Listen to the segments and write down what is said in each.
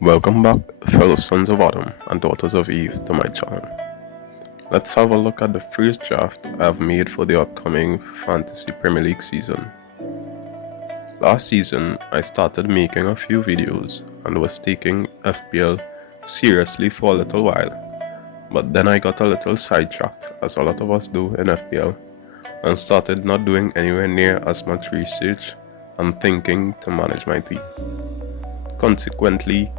Welcome back, fellow sons of Autumn and daughters of Eve, to my channel. Let's have a look at the first draft I have made for the upcoming Fantasy Premier League season. Last season, I started making a few videos and was taking FPL seriously for a little while, but then I got a little sidetracked, as a lot of us do in FPL, and started not doing anywhere near as much research and thinking to manage my team. Consequently,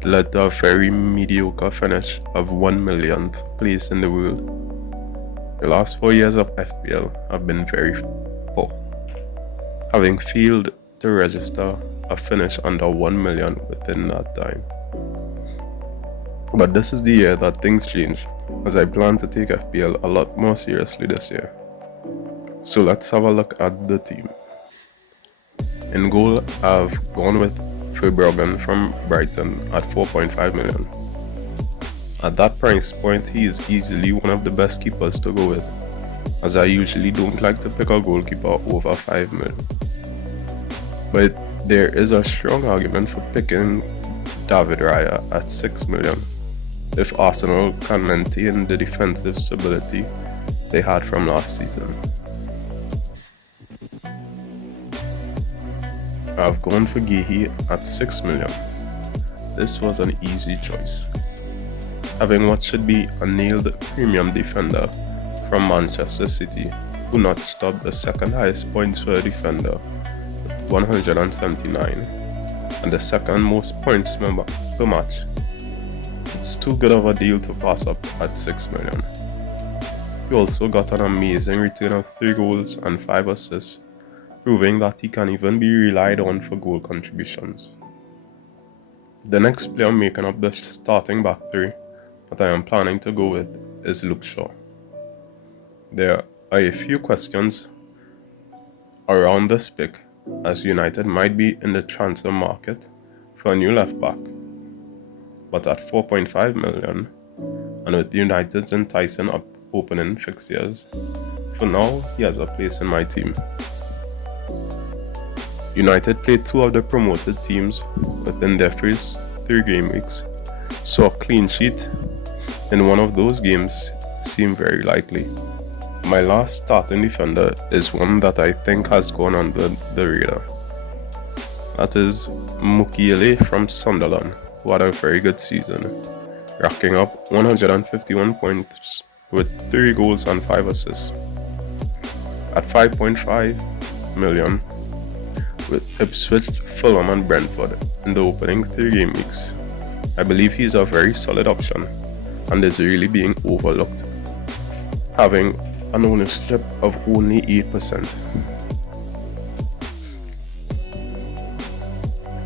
it led to a very mediocre finish of 1 millionth place in the world. The last 4 years of FPL have been very poor, having failed to register a finish under 1 million within that time. But this is the year that things change, as I plan to take FPL a lot more seriously this year. So let's have a look at the team. In goal, I've gone with Verbruggen from Brighton at 4.5 million. At that price point, he is easily one of the best keepers to go with, as I usually don't like to pick a goalkeeper over 5 million. But there is a strong argument for picking David Raya at 6 million, if Arsenal can maintain the defensive stability they had from last season. I've gone for Gehi at 6 million. This was an easy choice, having what should be a nailed premium defender from Manchester City, who notched up the second highest points for a defender with 179 and the second most points per match. It's too good of a deal to pass up at 6 million. He also got an amazing return of 3 goals and 5 assists, proving that he can even be relied on for goal contributions. The next player making up the starting back three that I am planning to go with is Luke Shaw. There are a few questions around this pick, as United might be in the transfer market for a new left back. But at 4.5 million, and with United's enticing opening fixtures, for now he has a place in my team. United played 2 of the promoted teams within their first 3 game weeks, so a clean sheet in one of those games seemed very likely. My last starting defender is one that I think has gone under the radar. That is Mukiele from Sunderland, who had a very good season, racking up 151 points with 3 goals and 5 assists. At 5.5 million, with Ipswich, Fulham and Brentford in the opening 3 game weeks, I believe he is a very solid option and is really being overlooked, having an ownership of only 8%.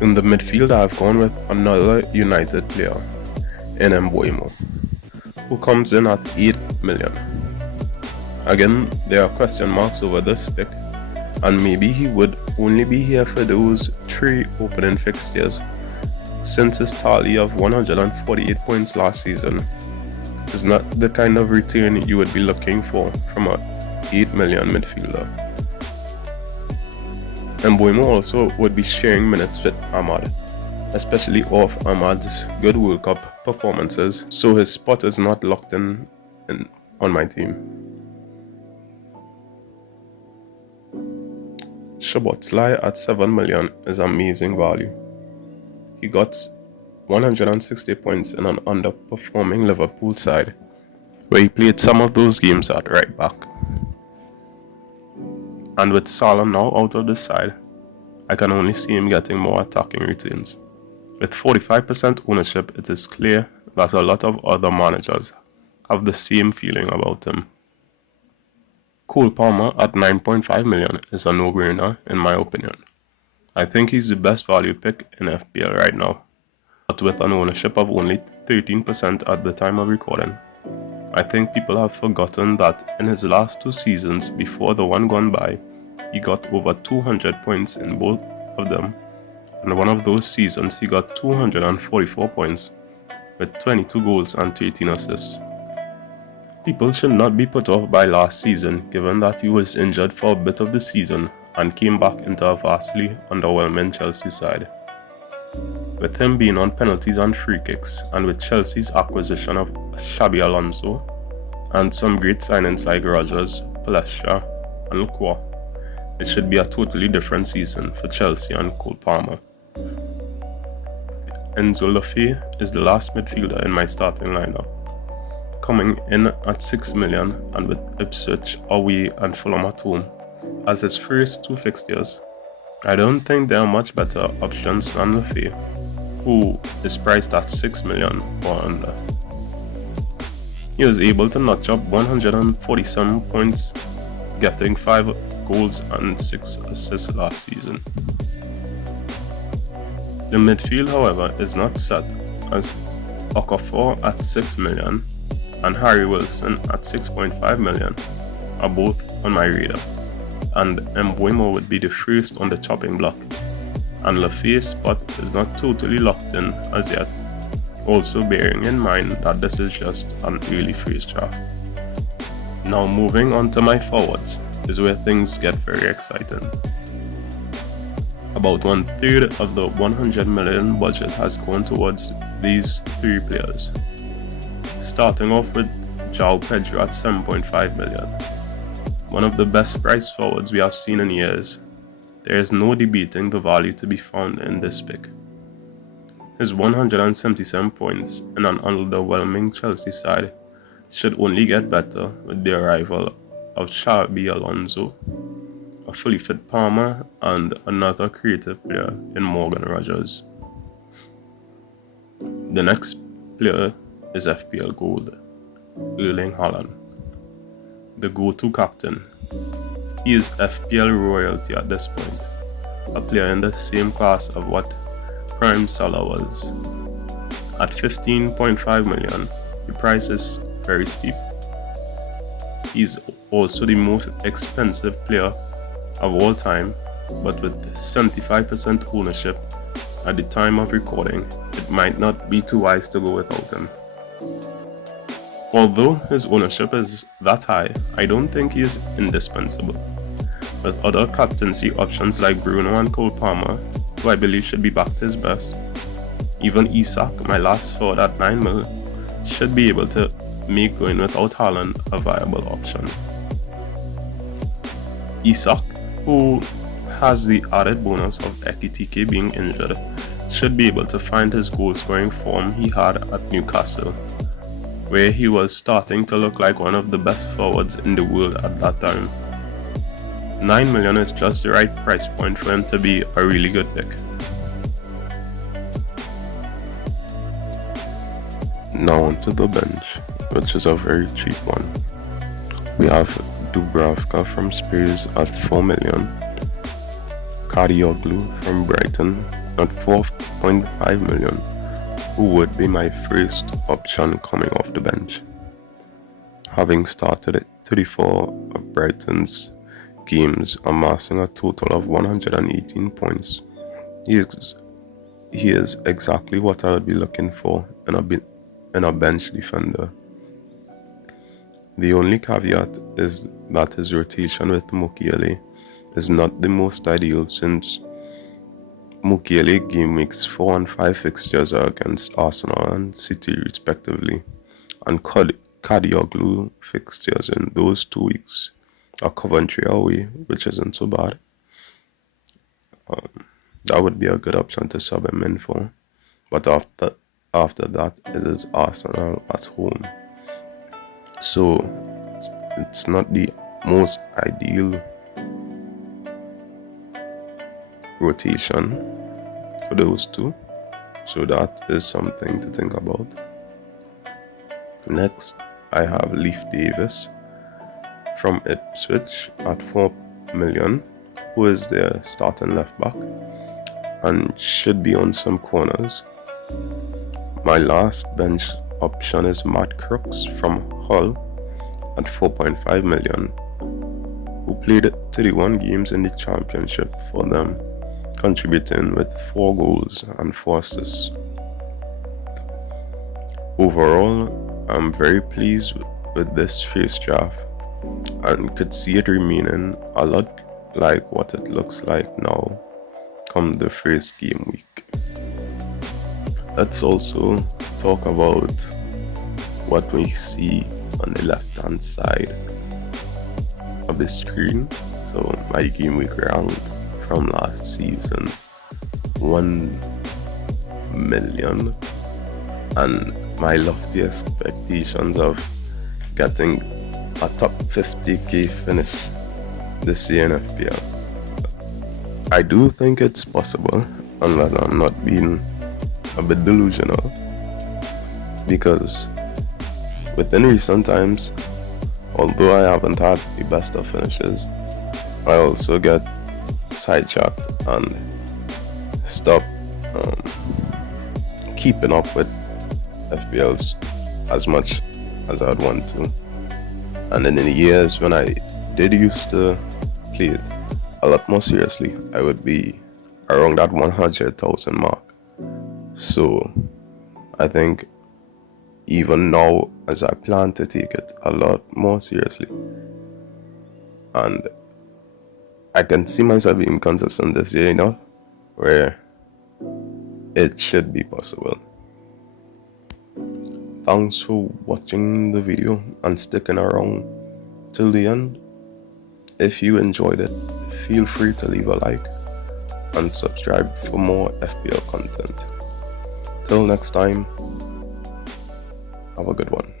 In the midfield, I have gone with another United player in Mbeumo, who comes in at 8 million. Again, there are question marks over this pick, and maybe he would only be here for those 3 opening fixtures, since his tally of 148 points last season is not the kind of return you would be looking for from an 8 million midfielder. Mbeumo also would be sharing minutes with Ahmad, especially off Ahmad's good World Cup performances, so his spot is not locked in on my team. Szoboszlai at 7 million is amazing value. He got 160 points in an underperforming Liverpool side, where he played some of those games at right back. And with Salah now out of the side, I can only see him getting more attacking returns. With 45% ownership, it is clear that a lot of other managers have the same feeling about him. Cole Palmer at 9.5 million is a no-brainer in my opinion. I think he's the best value pick in FPL right now, but with an ownership of only 13% at the time of recording. I think people have forgotten that in his last 2 seasons before the one gone by, he got over 200 points in both of them, and one of those seasons he got 244 points with 22 goals and 13 assists. People should not be put off by last season, given that he was injured for a bit of the season and came back into a vastly underwhelming Chelsea side. With him being on penalties and free kicks, and with Chelsea's acquisition of Xabi Alonso, and some great signings like Rogers, Palestra, and Lacroix, it should be a totally different season for Chelsea and Cole Palmer. Enzo Lafay is the last midfielder in my starting lineup, coming in at 6 million and with Ipswich away and Fulham at home as his first two fixtures. I don't think there are much better options than Lafay, who is priced at 6 million or under. He was able to notch up 147 points, getting 5 goals and 6 assists last season. The midfield, however, is not set, as Okafor at 6 million and Harry Wilson at 6.5 million are both on my radar, and Mbeumo would be the first on the chopping block, and Lafay's spot is not totally locked in as yet, also bearing in mind that this is just an early first draft. Now moving on to my forwards is where things get very exciting. About 1/3 of the 100 million budget has gone towards these 3 players. Starting off with João Pedro at 7.5 million. One of the best priced forwards we have seen in years. There is no debating the value to be found in this pick. His 177 points in an underwhelming Chelsea side should only get better with the arrival of Xabi Alonso, a fully fit Palmer, and another creative player in Morgan Rogers. The next player is FPL Gold, Erling Haaland, the go-to captain. He is FPL royalty at this point, a player in the same class of what Prime Salah was. At 15.5 million, the price is very steep. He's also the most expensive player of all time, but with 75% ownership at the time of recording, it might not be too wise to go without him. Although his ownership is that high, I don't think he is indispensable. With other captaincy options like Bruno and Cole Palmer, who I believe should be back to his best, even Isak, my last forward at 9 mil, should be able to make going without Haaland a viable option. Isak, who has the added bonus of Ekitike being injured, should be able to find his goal-scoring form he had at Newcastle, where he was starting to look like one of the best forwards in the world at that time. 9 million is just the right price point for him to be a really good pick. Now onto the bench, which is a very cheap one. We have Dubravka from Spurs at 4 million, Kadioglu from Brighton at 4.5 million, who would be my first option coming off the bench. Having started 34 of Brighton's games, amassing a total of 118 points, he is exactly what I would be looking for in a bench defender. The only caveat is that his rotation with Mukiele is not the most ideal, since Mukiele game weeks 4 and 5 fixtures are against Arsenal and City respectively, and Kadioglu fixtures in those 2 weeks are Coventry away, which isn't so bad. That would be a good option to sub him in for, but after that it is Arsenal at home, so it's not the most ideal rotation for those two, so that is something to think about. Next, I have Leif Davis from Ipswich at 4 million, who is their starting left back and should be on some corners. My last bench option is Matt Crooks from Hull at 4.5 million, who played 31 games in the championship for them, contributing with 4 goals and 4 assists. Overall, I'm very pleased with this first draft and could see it remaining a lot like what it looks like now come the first game week. let's also talk about what we see on the left hand side of the screen. So my game week rank from last season, 1 million, and my lofty expectations of getting a top 50k finish this year in FPL. I do think it's possible, unless I'm not being a bit delusional, because within recent times, although I haven't had the best of finishes, I also get sidetracked and stop keeping up with FPLs as much as I'd want to. And then in the years when I did used to play it a lot more seriously, I would be around that 100,000 mark. So I think even now, as I plan to take it a lot more seriously, and I can see myself being consistent this year enough where it should be possible. Thanks for watching the video and sticking around till the end. If you enjoyed it, feel free to leave a like and subscribe for more FPL content. Till next time, have a good one.